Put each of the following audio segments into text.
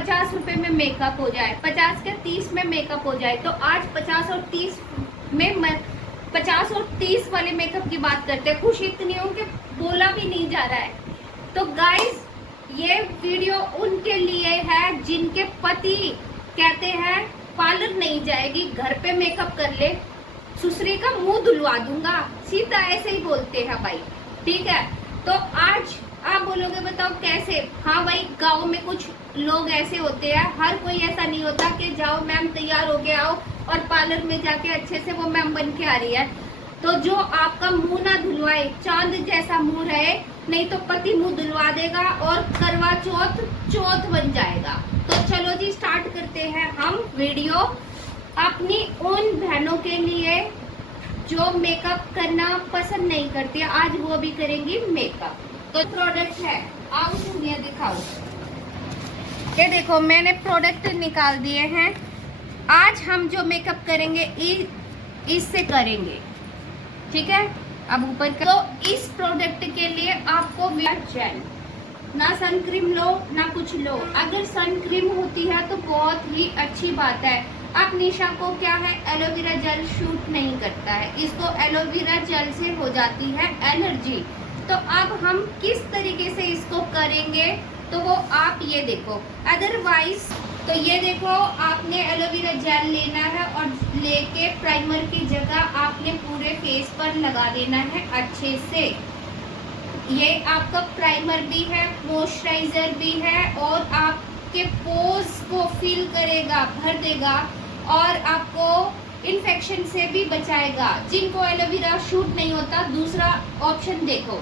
50 रुपए में मेकअप हो जाए, 50 के 30 में मेकअप हो जाए, तो आज 50 और 30 में 50 और 30 वाले मेकअप की बात करते हैं। खुश इतनी हूँ कि बोला भी नहीं जा रहा है। तो गाइस, ये वीडियो उनके लिए है जिनके पति कहते हैं पार्लर नहीं जाएगी, घर पे मेकअप कर ले, ससुरी का मुंह धुलवा दूंगा, सीधा ऐसे ही बोलते हैं भाई। ठीक है, तो आज आप बोलोगे बताओ कैसे। हाँ भाई, गांव में कुछ लोग ऐसे होते हैं, हर कोई ऐसा नहीं होता कि जाओ मैम तैयार हो के आओ और पार्लर में जाके अच्छे से वो मैम बन के आ रही है। तो जो आपका मुंह ना धुलवाए, चांद जैसा मुंह रहे, नहीं तो पति मुंह धुलवा देगा और करवा चौथ चौथ बन जाएगा। तो चलो जी, स्टार्ट करते हैं हम वीडियो अपनी उन बहनों के लिए जो मेकअप करना पसंद नहीं करती, आज वो भी करेंगी मेकअप। तो प्रोडक्ट है, आओ सुनिए, दिखाओ। ये देखो, मैंने प्रोडक्ट निकाल दिए हैं। आज हम जो मेकअप करेंगे इससे करेंगे, ठीक है। अब ऊपर तो इस प्रोडक्ट के लिए आपको जेल, ना सन क्रीम लो ना कुछ लो। अगर सन क्रीम होती है तो बहुत ही अच्छी बात है। अब निशा को क्या है, एलोवेरा जेल शूट नहीं करता है, इसको एलोवेरा जेल से हो जाती है एलर्जी। तो अब हम किस तरीके से इसको करेंगे तो वो आप ये देखो। अदरवाइज तो ये देखो, आपने एलोवेरा जेल लेना है और लेके प्राइमर की जगह आपने पूरे फेस पर लगा देना है अच्छे से। ये आपका प्राइमर भी है, मॉइस्चराइजर भी है और आपके पोर्स को फिल करेगा, भर देगा और आपको इन्फेक्शन से भी बचाएगा। जिनको एलोवेरा शूट नहीं होता, दूसरा ऑप्शन देखो।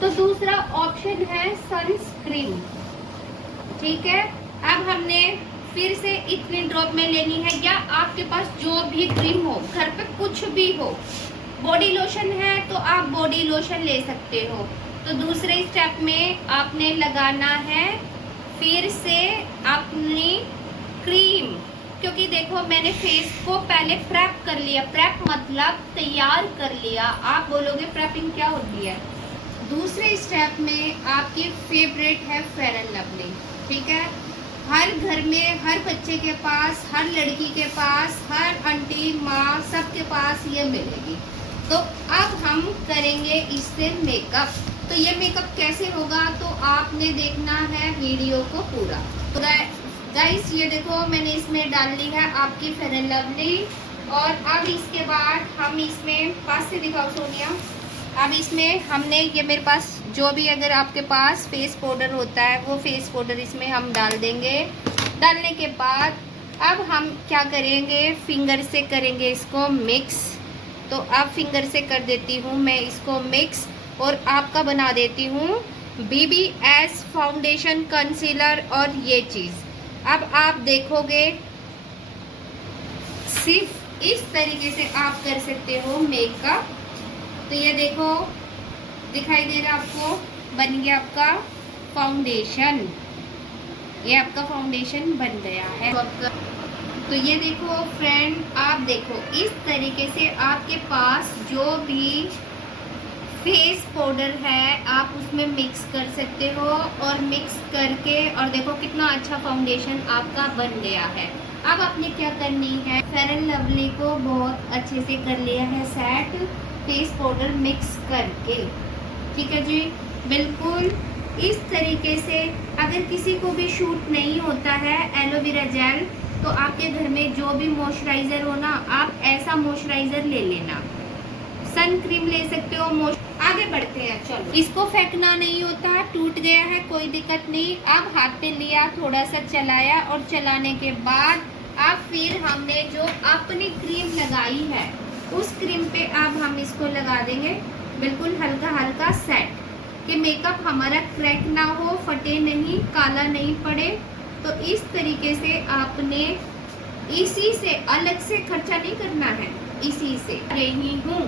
तो दूसरा ऑप्शन है सनस्क्रीन, ठीक है। अब हमने फिर से इतनी ड्रॉप में लेनी है, या आपके पास जो भी क्रीम हो, घर पे कुछ भी हो। बॉडी लोशन है तो आप बॉडी लोशन ले सकते हो। तो दूसरे स्टेप में आपने लगाना है फिर से अपनी क्रीम, क्योंकि देखो मैंने फेस को पहले प्रेप कर लिया। प्रेप मतलब तैयार कर लिया। आप बोलोगे प्रेपिंग क्या होती है। दूसरे स्टेप में आपकी फेवरेट है फेयर एंड लवली, ठीक है। हर घर में, हर बच्चे के पास, हर लड़की के पास, हर आंटी माँ सबके पास ये मिलेगी। तो अब हम करेंगे इससे मेकअप। तो ये मेकअप कैसे होगा तो आपने देखना है वीडियो को पूरा। तो गाइस, ये देखो मैंने इसमें डाल ली है आपकी फेयर एंड लवली। और अब इसके बाद हम इसमें, पास से दिखाओ सोनिया। अब इसमें हमने ये, मेरे पास जो भी अगर आपके पास फेस पाउडर होता है वो फेस पाउडर इसमें हम डाल देंगे। डालने के बाद अब हम क्या करेंगे, फिंगर से करेंगे इसको मिक्स। तो अब फिंगर से कर देती हूँ मैं इसको मिक्स और आपका बना देती हूँ BBS फाउंडेशन, कंसीलर और ये चीज़। अब आप देखोगे सिर्फ इस तरीके से आप कर सकते हो मेकअप। तो ये देखो, दिखाई दे रहा है आपको, बन गया आपका फाउंडेशन। ये आपका फाउंडेशन बन गया है। तो ये देखो फ्रेंड, आप देखो इस तरीके से आपके पास जो भी फेस पाउडर है आप उसमें मिक्स कर सकते हो। और मिक्स करके, और देखो कितना अच्छा फाउंडेशन आपका बन गया है। अब आपने क्या करनी है, फेयर एंड लवली को बहुत अच्छे से कर लिया है सेट फेस पाउडर मिक्स करके, ठीक है जी। बिल्कुल इस तरीके से। अगर किसी को भी शूट नहीं होता है एलोवेरा जेल, तो आपके घर में जो भी मॉइस्चराइजर हो ना, आप ऐसा मॉइस्चराइजर ले लेना। सन क्रीम ले सकते हो। आगे बढ़ते हैं, चलो। इसको फेंकना नहीं होता, टूट गया है कोई दिक्कत नहीं। अब हाथ पे लिया, थोड़ा सा चलाया और चलाने के बाद अब फिर हमने जो अपनी क्रीम लगाई है उस क्रीम पे अब हम इसको लगा देंगे, बिल्कुल हल्का हल्का सेट, कि मेकअप हमारा क्रैक ना हो, फटे नहीं, काला नहीं पड़े। तो इस तरीके से आपने इसी से अलग से खर्चा नहीं करना है, इसी से रही हूँ।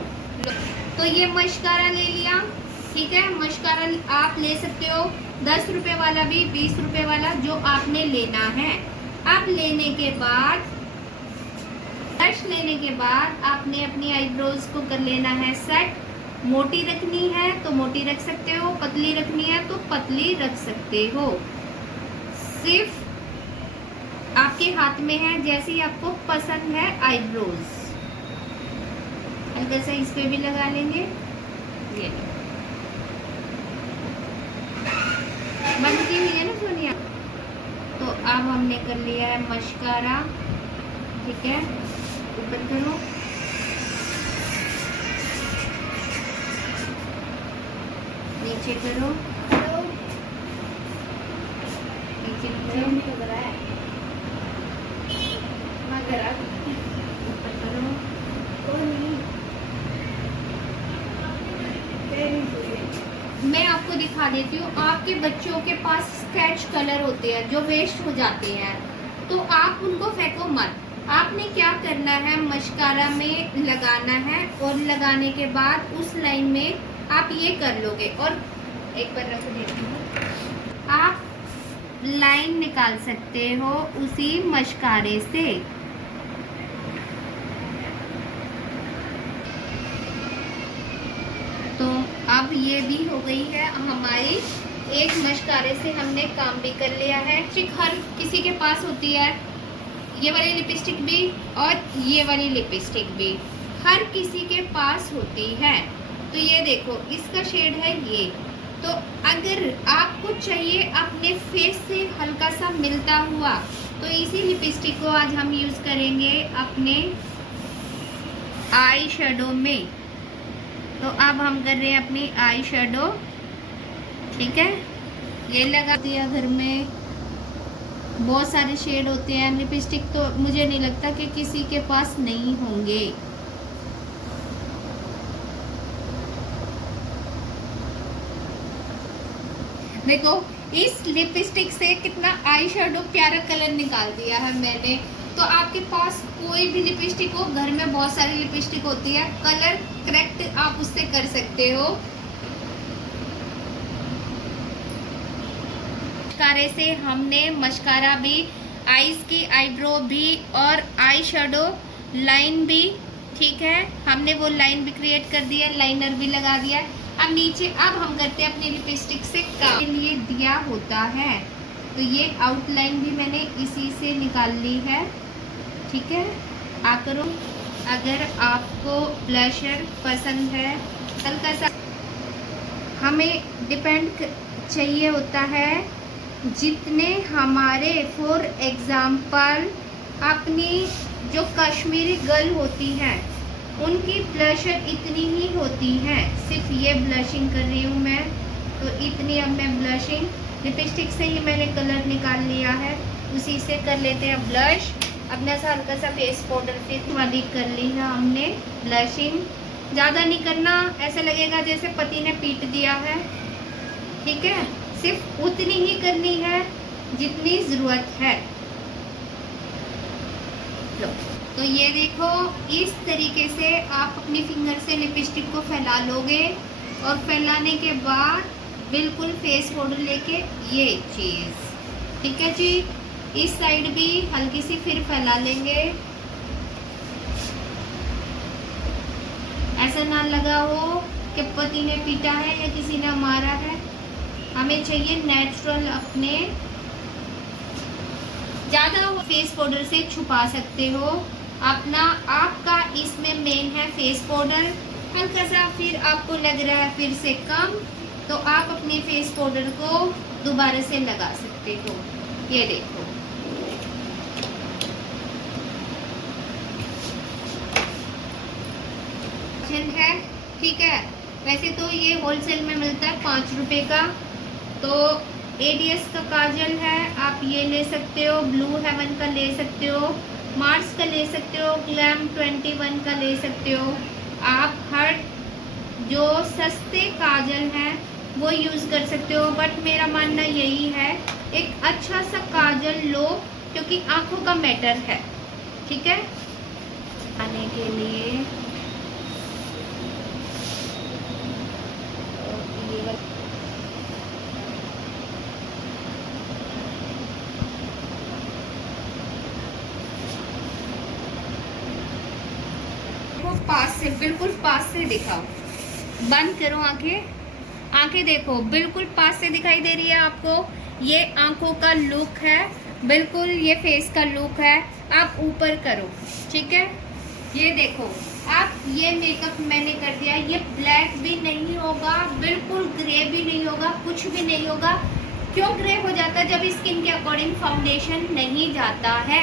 तो ये मस्कारा ले लिया, ठीक है। मस्कारा आप ले सकते हो 10 रुपये वाला भी, 20 रुपये वाला, जो आपने लेना है। अब लेने के बाद, ब्रश लेने के बाद आपने अपनी आईब्रोज को कर लेना है सेट। मोटी रखनी है तो मोटी रख सकते हो, पतली रखनी है तो पतली रख सकते हो। सिर्फ आपके हाथ में है, जैसे ही आपको पसंद है आईब्रोज, हल्का सा इस पे भी लगा लेंगे। ये बंद की हुई है ना सोनिया। तो अब हमने कर लिया है मस्कारा, ठीक है, ऊपर करो। नीचे करो, नीचे करो, ऊपर करो। मैं आपको दिखा देती हूँ, आपके बच्चों के पास स्केच कलर होते हैं जो वेस्ट हो जाते हैं, तो आप उनको फेंको मत। आपने क्या करना है, मस्कारा में लगाना है और लगाने के बाद उस लाइन में आप ये कर लोगे। और एक बार रख देती हूँ, आप लाइन निकाल सकते हो उसी मस्कारे से। तो अब ये भी हो गई है हमारी, एक मस्कारे से हमने काम भी कर लिया है। लिपस्टिक हर किसी के पास होती है, ये वाली लिपस्टिक भी और ये वाली लिपस्टिक भी हर किसी के पास होती है। तो ये देखो, इसका शेड है ये। तो अगर आपको चाहिए अपने फेस से हल्का सा मिलता हुआ, तो इसी लिपस्टिक को आज हम यूज़ करेंगे अपने आई शेडो में। तो अब हम कर रहे हैं अपनी आई शेडो, ठीक है। ये लगा दिया, घर में बहुत सारे शेड होते हैं, लिपस्टिक तो मुझे नहीं लगता कि किसी के पास नहीं होंगे। देखो इस लिपस्टिक से कितना आई शेडो प्यारा कलर निकाल दिया है मैंने। तो आपके पास कोई भी लिपस्टिक हो, घर में बहुत सारी लिपस्टिक होती है, कलर करेक्ट आप उससे कर सकते हो। मस्कारे से हमने मस्कारा भी, आईज की आईब्रो भी और आई शेडो लाइन भी, ठीक है, हमने वो लाइन भी क्रिएट कर दिया, लाइनर भी लगा दिया। अब नीचे अब हम करते हैं अपनी लिपस्टिक से काम के लिए दिया होता है। तो ये आउटलाइन भी मैंने इसी से निकाल ली है, ठीक है। करो, अगर आपको ब्लशर पसंद है, हल्का सा हमें डिपेंड चाहिए होता है, जितने हमारे फॉर एग्ज़ाम्पल अपनी जो कश्मीरी गर्ल होती हैं उनकी ब्लशर इतनी ही होती हैं। सिर्फ ये ब्लशिंग कर रही हूँ मैं, तो इतनी अब मैं ब्लशिंग लिपस्टिक से ही मैंने कलर निकाल लिया है, उसी से कर लेते हैं ब्लश। अपना सा हल्का सा फेस पाउडर फिर वाली कर ली है हमने ब्लशिंग। ज़्यादा नहीं करना, ऐसा लगेगा जैसे पति ने पीट दिया है, ठीक है। सिर्फ उतनी ही करनी है जितनी ज़रूरत है। लो, तो ये देखो, इस तरीके से आप अपनी फिंगर से लिपस्टिक को फैला लोगे और फैलाने के बाद बिल्कुल फेस पाउडर लेके ये चीज़, ठीक है जी। इस साइड भी हल्की सी फिर फैला लेंगे, ऐसा ना लगा हो कि पति ने पीटा है या किसी ने मारा है। हमें चाहिए नेचुरल अपने। ज़्यादा फेस पाउडर से छुपा सकते हो अपना, आपका इसमें मेन है फेस पाउडर। हल्का सा फिर आपको लग रहा है फिर से कम, तो आप अपने फेस पाउडर को दोबारा से लगा सकते हो। ये देखो, है, ठीक है। वैसे तो ये होलसेल में मिलता है 5 रुपये का। तो एडीएस का काजल है, आप ये ले सकते हो, ब्लू हेवन का ले सकते हो, मार्स का ले सकते हो, ग्लैम 21 का ले सकते हो। आप हर जो सस्ते काजल हैं वो यूज़ कर सकते हो, बट मेरा मानना यही है एक अच्छा सा काजल लो, क्योंकि आँखों का मैटर है, ठीक है। आने के लिए पास से, बिल्कुल पास से दिखाओ, बंद करो आंखें, आंखें देखो, बिल्कुल पास से दिखाई दे रही है आपको। ये आंखों का लुक है। बिल्कुल ये फेस का लुक है। आप ऊपर करो, ठीक है, ये देखो आप, ये मेकअप मैंने कर दिया। ये ब्लैक भी नहीं होगा, बिल्कुल ग्रे भी नहीं होगा, कुछ भी नहीं होगा। क्यों ग्रे हो जाता है? जब स्किन के अकॉर्डिंग फाउंडेशन नहीं जाता है।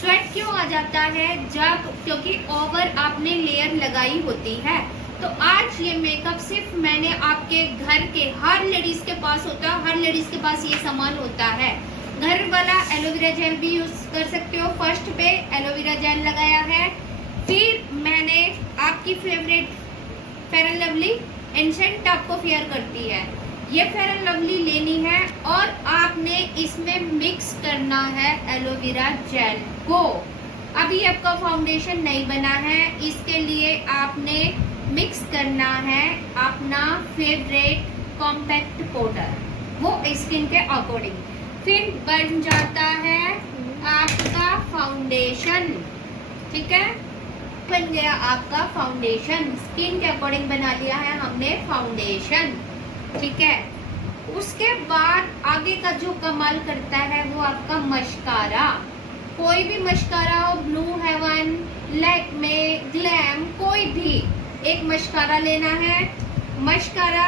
स्वेट क्यों आ जाता है? जब, क्योंकि ओवर आपने लेयर लगाई होती है। तो आज ये मेकअप सिर्फ मैंने आपके घर के, हर लेडीज के पास होता है, हर लेडीज के पास ये सामान होता है। घर वाला एलोवेरा जेल भी यूज कर सकते हो। फर्स्ट पे एलोवेरा जेल लगाया है, फिर मैंने आपकी फेवरेट फेयर एंड लवली इंसेंट आपको फेयर करती है, ये फेयर एंड लवली लेनी है और आपने इसमें मिक्स करना है एलोवेरा जेल को। अभी आपका फाउंडेशन नहीं बना है, इसके लिए आपने मिक्स करना है अपना फेवरेट कॉम्पैक्ट पाउडर, वो स्किन के अकॉर्डिंग। फिर बन जाता है आपका फाउंडेशन, ठीक है, बन गया आपका फाउंडेशन। स्किन के अकॉर्डिंग बना लिया है हमने फाउंडेशन, ठीक है। उसके बाद आगे का जो कमाल करता है वो आपका मस्कारा। कोई भी मस्कारा हो, ब्लू हेवन, लैक्मे, ग्लैम, कोई भी एक मस्कारा लेना है। मस्कारा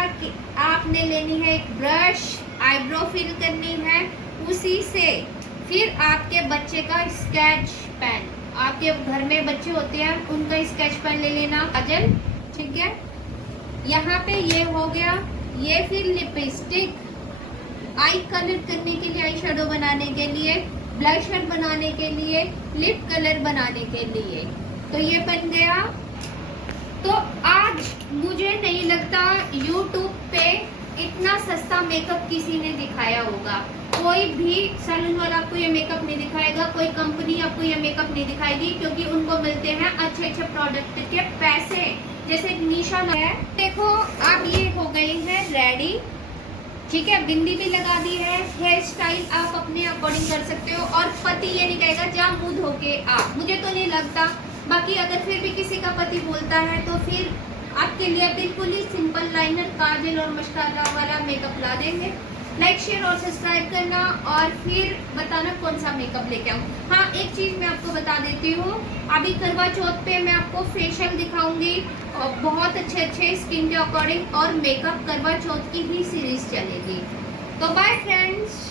आपने लेनी है एक ब्रश, आईब्रो फिल करनी है उसी से। फिर आपके बच्चे का स्केच पेन, आपके घर में बच्चे होते हैं उनका स्केच पेन ले लेना, काजल, ठीक है। यहाँ पे ये हो गया। ये फिर लिपस्टिक, आई कलर करने के लिए, आई शेडो बनाने के लिए, ब्लशर बनाने के लिए, लिप कलर बनाने के लिए, तो ये बन गया। तो आज मुझे नहीं लगता YouTube पे इतना सस्ता मेकअप किसी ने दिखाया होगा। कोई भी सैलून वाला आपको ये मेकअप नहीं दिखाएगा, कोई कंपनी आपको ये मेकअप नहीं दिखाएगी, क्योंकि उनको मिलते हैं अच्छे अच्छे प्रोडक्ट के पैसे। जैसे निशा है, देखो अब ये हो गई है रेडी, ठीक है, बिंदी भी लगा दी है। हेयर स्टाइल आप अपने अकॉर्डिंग कर सकते हो और पति ये नहीं कहेगा जा मुंह धो के आ, मुझे तो नहीं लगता। बाकी अगर फिर भी किसी का पति बोलता है तो फिर आपके लिए बिल्कुल ही सिंपल लाइनर, काजल और मस्कारा वाला मेकअप ला देंगे। लाइक, शेयर और सब्सक्राइब करना और फिर बताना कौन सा मेकअप लेके आऊँ। हाँ, एक चीज़ मैं आपको बता देती हूँ, अभी करवा चौथ पे मैं आपको फेशियल दिखाऊंगी और बहुत अच्छे अच्छे स्किन के अकॉर्डिंग, और मेकअप करवा चौथ की ही सीरीज चलेगी। तो बाय फ्रेंड्स।